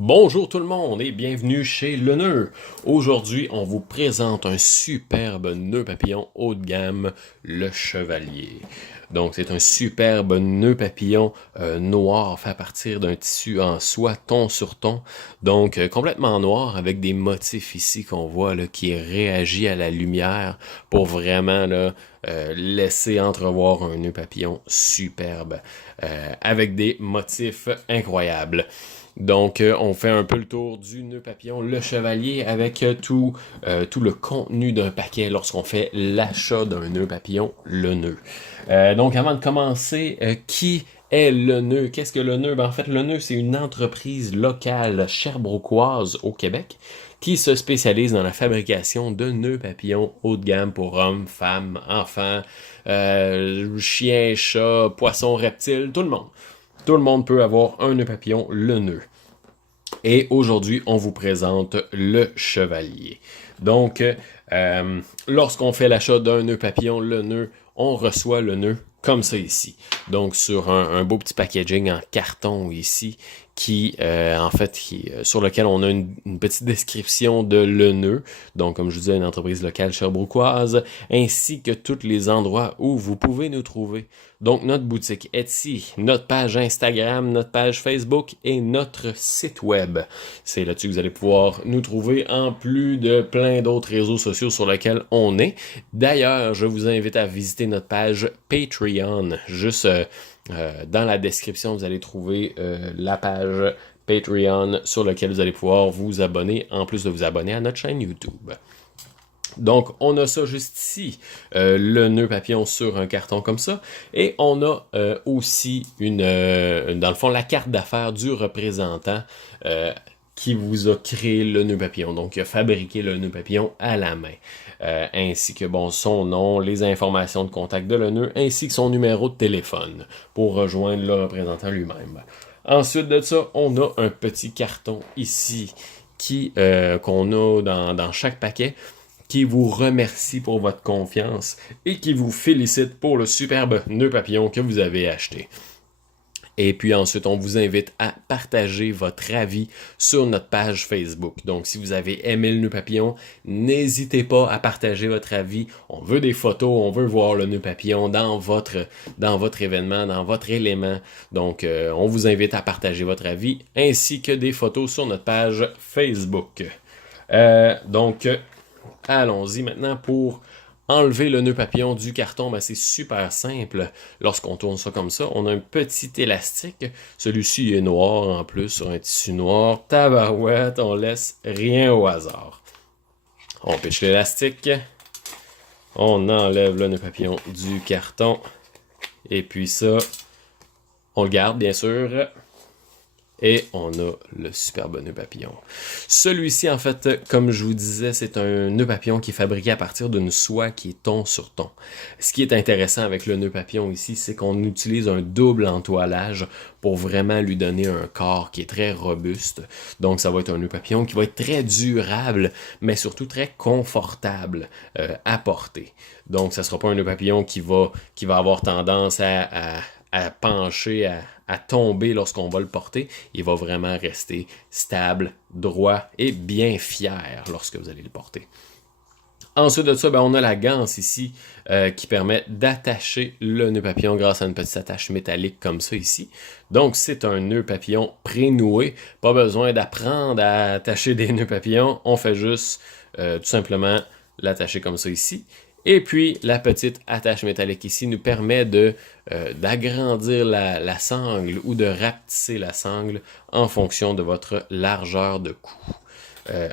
Bonjour tout le monde et bienvenue chez Le Nœud. Aujourd'hui, on vous présente un superbe nœud papillon haut de gamme, le Chevalier. Donc, c'est un superbe nœud papillon noir fait à partir d'un tissu en soie ton sur ton. Donc, complètement noir avec des motifs ici qu'on voit là, qui réagit à la lumière pour vraiment là, laisser entrevoir un nœud papillon superbe avec des motifs incroyables. Donc, on fait un peu le tour du nœud papillon, le Chevalier, avec tout le contenu d'un paquet lorsqu'on fait l'achat d'un nœud papillon, le nœud. Donc, avant de commencer, qui est le nœud? Qu'est-ce que le nœud? En fait, le nœud, c'est une entreprise locale sherbrookoise au Québec qui se spécialise dans la fabrication de nœuds papillons haut de gamme pour hommes, femmes, enfants, chiens, chats, poissons, reptiles, tout le monde. Tout le monde peut avoir un nœud papillon, le nœud. Et aujourd'hui, on vous présente le Chevalier. Donc, lorsqu'on fait l'achat d'un nœud papillon, le nœud, on reçoit le nœud comme ça ici. Donc, sur un beau petit packaging en carton ici, sur lequel on a une petite description de le nœud. Donc, comme je vous disais, une entreprise locale sherbrookoise, ainsi que tous les endroits où vous pouvez nous trouver. Donc, notre boutique Etsy, notre page Instagram, notre page Facebook et notre site web. C'est là-dessus que vous allez pouvoir nous trouver en plus de plein d'autres réseaux sociaux sur lesquels on est. D'ailleurs, je vous invite à visiter notre page Patreon. Juste dans la description, vous allez trouver la page Patreon sur laquelle vous allez pouvoir vous abonner, en plus de vous abonner à notre chaîne YouTube. Donc, on a ça juste ici, le nœud papillon sur un carton comme ça. Et on a aussi dans le fond, la carte d'affaires du représentant qui vous a créé le nœud papillon. Donc, qui a fabriqué le nœud papillon à la main. Ainsi que son nom, les informations de contact de le nœud, ainsi que son numéro de téléphone pour rejoindre le représentant lui-même. Ensuite de ça, on a un petit carton ici qu'on a dans chaque paquet, qui vous remercie pour votre confiance et qui vous félicite pour le superbe nœud papillon que vous avez acheté. Et puis ensuite, on vous invite à partager votre avis sur notre page Facebook. Donc, si vous avez aimé le nœud papillon, n'hésitez pas à partager votre avis. On veut des photos, on veut voir le nœud papillon dans votre événement, dans votre élément. Donc, on vous invite à partager votre avis ainsi que des photos sur notre page Facebook. Donc, allons-y maintenant pour enlever le nœud papillon du carton. C'est super simple. Lorsqu'on tourne ça comme ça, on a un petit élastique. Celui-ci est noir en plus, sur un tissu noir. Tabarouette, on laisse rien au hasard. On pitche l'élastique. On enlève le nœud papillon du carton. Et puis ça, on le garde bien sûr. Et on a le superbe nœud papillon. Celui-ci, en fait, comme je vous disais, c'est un nœud papillon qui est fabriqué à partir d'une soie qui est ton sur ton. Ce qui est intéressant avec le nœud papillon ici, c'est qu'on utilise un double entoilage pour vraiment lui donner un corps qui est très robuste. Donc, ça va être un nœud papillon qui va être très durable, mais surtout très confortable à porter. Donc, ça ne sera pas un nœud papillon qui va avoir tendance à pencher, à tomber lorsqu'on va le porter. Il va vraiment rester stable, droit et bien fier lorsque vous allez le porter. Ensuite de ça, on a la ganse ici qui permet d'attacher le nœud papillon grâce à une petite attache métallique comme ça ici. Donc, c'est un nœud papillon pré-noué. Pas besoin d'apprendre à attacher des nœuds papillons. On fait juste tout simplement l'attacher comme ça ici. Et puis, la petite attache métallique ici nous permet d'agrandir la sangle ou de rapetisser la sangle en fonction de votre largeur de cou.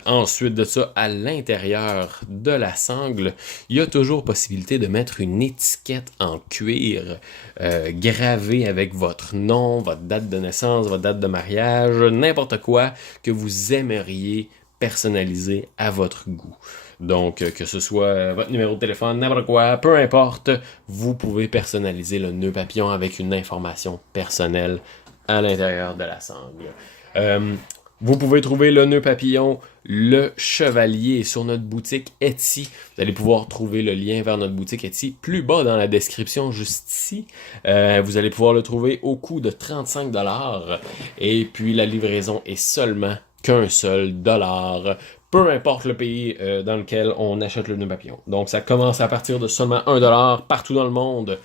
Ensuite de ça, à l'intérieur de la sangle, il y a toujours possibilité de mettre une étiquette en cuir gravée avec votre nom, votre date de naissance, votre date de mariage, n'importe quoi que vous aimeriez personnaliser à votre goût. Donc, que ce soit votre numéro de téléphone, n'importe quoi, peu importe, vous pouvez personnaliser le nœud papillon avec une information personnelle à l'intérieur de la sangle. Vous pouvez trouver le nœud papillon, le chevalier sur notre boutique Etsy. Vous allez pouvoir trouver le lien vers notre boutique Etsy plus bas dans la description, juste ici. Vous allez pouvoir le trouver au coût de 35$. Et puis la livraison est seulement qu'un seul dollar. Peu importe le pays dans lequel on achète le nœud papillon. Donc ça commence à partir de seulement 1$ partout dans le monde.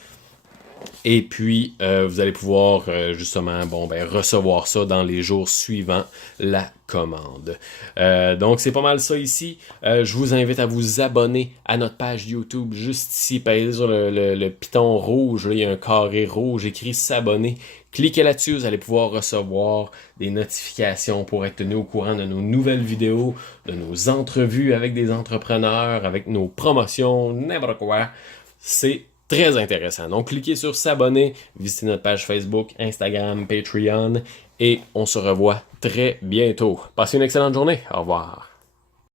Et puis, vous allez pouvoir justement recevoir ça dans les jours suivants la commande. Donc, c'est pas mal ça ici. Je vous invite à vous abonner à notre page YouTube juste ici. Payez sur le piton rouge. Là, il y a un carré rouge écrit s'abonner. Cliquez là-dessus, vous allez pouvoir recevoir des notifications pour être tenu au courant de nos nouvelles vidéos, de nos entrevues avec des entrepreneurs, avec nos promotions, n'importe quoi. C'est très intéressant. Donc, cliquez sur s'abonner, visitez notre page Facebook, Instagram, Patreon et on se revoit très bientôt. Passez une excellente journée. Au revoir.